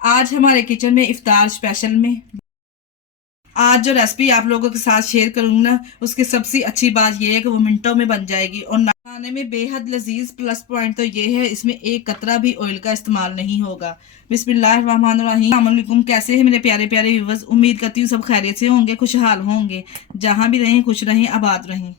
आज हमारे किचन में इफ्तार स्पेशल में आज जो रेसिपी आप लोगों के साथ शेयर करूंगी ना, उसकी सबसे अच्छी बात यह है कि वो मिनटों में बन जाएगी और खाने में बेहद लजीज। प्लस पॉइंट तो ये है, इसमें एक कतरा भी ऑयल का इस्तेमाल नहीं होगा। बिस्मिल्लाहिर्रहमानिर्रहीम। अस्सलाम वालेकुम, कैसे हैं मेरे प्यारे प्यारे व्यूवर्स। उम्मीद करती हूँ सब खैरियत से होंगे, खुशहाल होंगे, जहाँ भी रहें खुश रहें, आबाद रहें।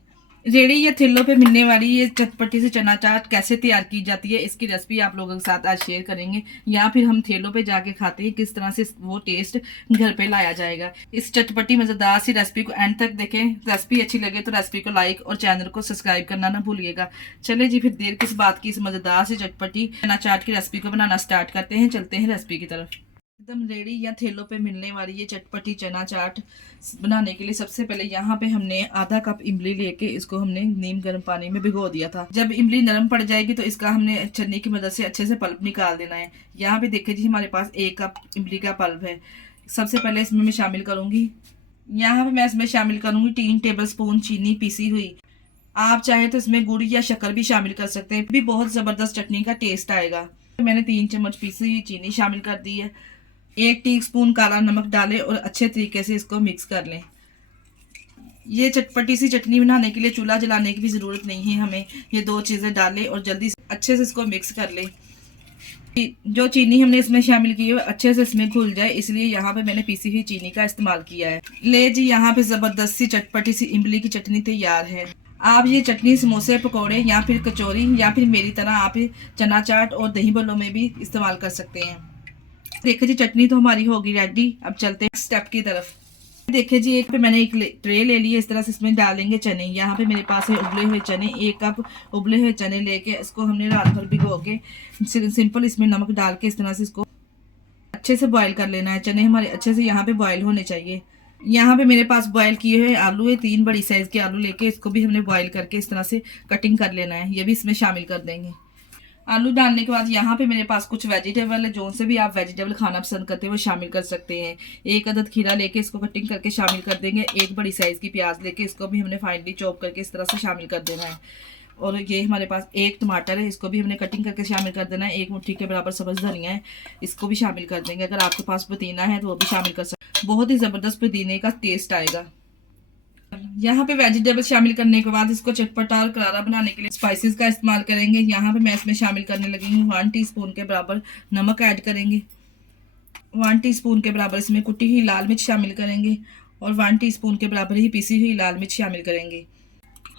रेडी या ठेलों पे मिलने वाली ये चटपटी से चना चाट कैसे तैयार की जाती है, इसकी रेसिपी आप लोगों के साथ आज शेयर करेंगे। या फिर हम ठेलों पे जाके खाते हैं, किस तरह से वो टेस्ट घर पे लाया जाएगा। इस चटपटी मजेदार सी रेसिपी को एंड तक देखें। रेसिपी अच्छी लगे तो रेसिपी को लाइक और चैनल को सब्सक्राइब करना ना भूलिएगा। चले जी, फिर देर किस बात की, इस मजेदार सी चटपटी चना चाट की रेसिपी को बनाना स्टार्ट करते हैं। चलते हैं रेसिपी की तरफ। एकदम रेडी या ठेलों पे मिलने वाली ये चटपटी चना चाट बनाने के लिए सबसे पहले यहाँ पे हमने आधा कप इमली लेके इसको हमने नीम गर्म पानी में भिगो दिया था। जब इमली नरम पड़ जाएगी तो इसका हमने छन्नी की मदद से अच्छे से पल्प निकाल देना है। यहाँ पे देखिए जी, हमारे पास 1 कप इमली का पल्प है। सबसे पहले इसमें मैं शामिल करूंगी, यहाँ पे मैं इसमें शामिल करूंगी 3 टेबल स्पून चीनी पीसी हुई। आप चाहे तो इसमें गुड़ या शक्कर भी शामिल कर सकते हैं, भी बहुत जबरदस्त चटनी का टेस्ट आएगा। मैंने 3 चम्मच पीसी हुई चीनी शामिल कर दी है। 1 टीस्पून काला नमक डालें और अच्छे तरीके से इसको मिक्स कर लें। ये चटपटी सी चटनी बनाने के लिए चूल्हा जलाने की भी ज़रूरत नहीं है हमें। ये 2 चीज़ें डालें और जल्दी से अच्छे से इसको मिक्स कर लें। जो चीनी हमने इसमें शामिल की है अच्छे से इसमें घुल जाए, इसलिए यहाँ पे मैंने पीसी हुई चीनी का इस्तेमाल किया है। ले जी, यहाँ पे ज़बरदस्त सी चटपटी सी इमली की चटनी तैयार है। आप ये चटनी समोसे, पकौड़े या फिर कचौरी या फिर मेरी तरह आप चना चाट और दही बल्लों में भी इस्तेमाल कर सकते हैं। देखिए जी, चटनी तो हमारी होगी रेडी। अब चलते हैं स्टेप की तरफ। देखिए जी, एक पे मैंने एक ट्रे ले ली है। इस तरह से इसमें डालेंगे चने। यहाँ पे मेरे पास है उबले हुए चने। 1 कप उबले हुए चने लेके इसको हमने रात भर भिगो के सिंपल इसमें नमक डाल के इस तरह से इसको अच्छे से बॉईल कर लेना है। चने हमारे अच्छे से यहाँ पे बॉईल होने चाहिए। यहाँ पे मेरे पास बॉईल किए हुए आलू है। 3 बड़ी साइज के आलू लेके इसको भी हमने बॉईल करके इस तरह से कटिंग कर लेना है। ये भी इसमें शामिल कर देंगे। आलू डालने के बाद यहाँ पे मेरे पास कुछ वेजिटेबल है। जो से भी आप वेजिटेबल खाना पसंद करते हैं वो शामिल कर सकते हैं। 1 अदद खीरा लेके इसको कटिंग करके शामिल कर देंगे। 1 बड़ी साइज की प्याज लेके इसको भी हमने फाइनली चॉप करके इस तरह से शामिल कर देना है। और ये हमारे पास 1 टमाटर है, इसको भी हमने कटिंग करके शामिल कर देना है। 1 मुट्ठी के बराबर सब्ज धनिया है, इसको भी शामिल कर देंगे। अगर आपके पास पुदीना है तो वो भी शामिल कर सकते हैं। बहुत ही ज़बरदस्त पुदीने का टेस्ट आएगा। यहाँ पे वेजिटेबल शामिल करने के बाद इसको चटपटा और करारा बनाने के लिए स्पाइसेस का इस्तेमाल करेंगे। यहाँ पे मैं इसमें शामिल करने लगी हूँ 1 टीस्पून के बराबर नमक ऐड करेंगे। 1 टीस्पून के बराबर इसमें कुटी हुई लाल मिर्च शामिल करेंगे और 1 टीस्पून के बराबर ही पीसी हुई लाल मिर्च शामिल करेंगे।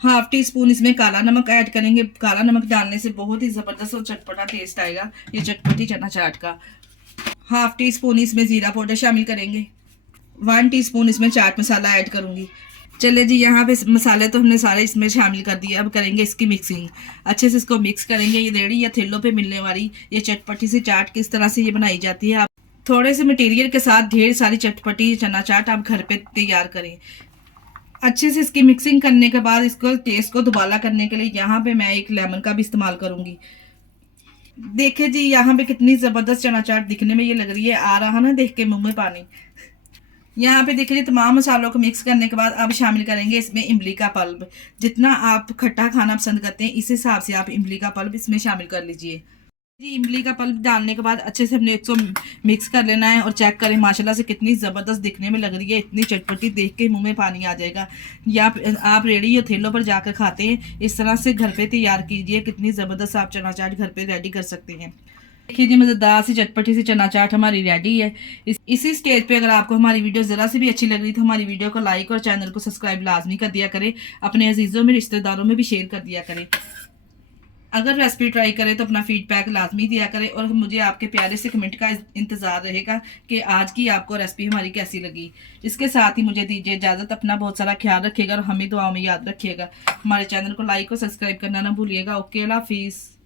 1/2 टीस्पून इसमें काला नमक ऐड करेंगे। काला नमक डालने से बहुत ही ज़बरदस्त और चटपटा टेस्ट आएगा ये चटपटी चना चाट का। 1/2 टीस्पून इसमें ज़ीरा पाउडर शामिल करेंगे। 1 टीस्पून इसमें चाट मसाला ऐड करूँगी। चले जी, यहाँ पे मसाले तो हमने सारे इसमें शामिल कर दिए। अब करेंगे इसकी मिक्सिंग। अच्छे से इसको मिक्स करेंगे। ये रेडी या ठेलों पे मिलने वाली ये चटपटी सी चाट किस तरह से ये बनाई जाती है, आप थोड़े से मटेरियल के साथ ढेर सारी चटपटी चना चाट आप घर पे तैयार करें। अच्छे से इसकी मिक्सिंग करने के बाद इसको टेस्ट को दुबाला करने के लिए यहाँ पे मैं 1 लेमन का भी इस्तेमाल करूँगी। देखिए जी, यहाँ पे कितनी ज़बरदस्त चना चाट दिखने में ये लग रही है। आ रहा ना देख के मुँह में पानी। यहाँ पे देखिए, तमाम मसालों को मिक्स करने के बाद अब शामिल करेंगे इसमें इमली का पल्प। जितना आप खट्टा खाना पसंद करते हैं इस हिसाब से आप इमली का पल्प इसमें शामिल कर लीजिए जी। इमली का पल्प डालने के बाद अच्छे से हमने इसको मिक्स कर लेना है और चेक करें माशाल्लाह से कितनी ज़बरदस्त दिखने में लग रही है। इतनी चटपटी देख के मुंह में पानी आ जाएगा। या आप रेडी या ठेलों पर जाकर खाते हैं, इस तरह से घर पे तैयार कीजिए। कितनी ज़बरदस्त आप चना चाट घर पे रेडी कर सकते हैं। देखिए जी, मज़ेदार सी चटपटी सी चना चाट हमारी रेडी है। इसी स्टेज पे अगर आपको हमारी वीडियो ज़रा से भी अच्छी लग रही तो हमारी वीडियो को लाइक और चैनल को सब्सक्राइब लाजमी कर दिया करें। अपने अजीज़ों में, रिश्तेदारों में भी शेयर कर दिया करें। अगर रेसिपी ट्राई करें तो अपना फीडबैक लाजमी दिया करें और मुझे आपके प्यारे से कमेंट का इंतज़ार रहेगा कि आज की आपको रेसिपी हमारी कैसी लगी। इसके साथ ही मुझे दीजिए इजाज़त। अपना बहुत सारा ख्याल रखिएगा और हमें दुआओं में याद रखिएगा। हमारे चैनल को लाइक और सब्सक्राइब करना ना भूलिएगा। ओके, अल्लाह हाफिज़।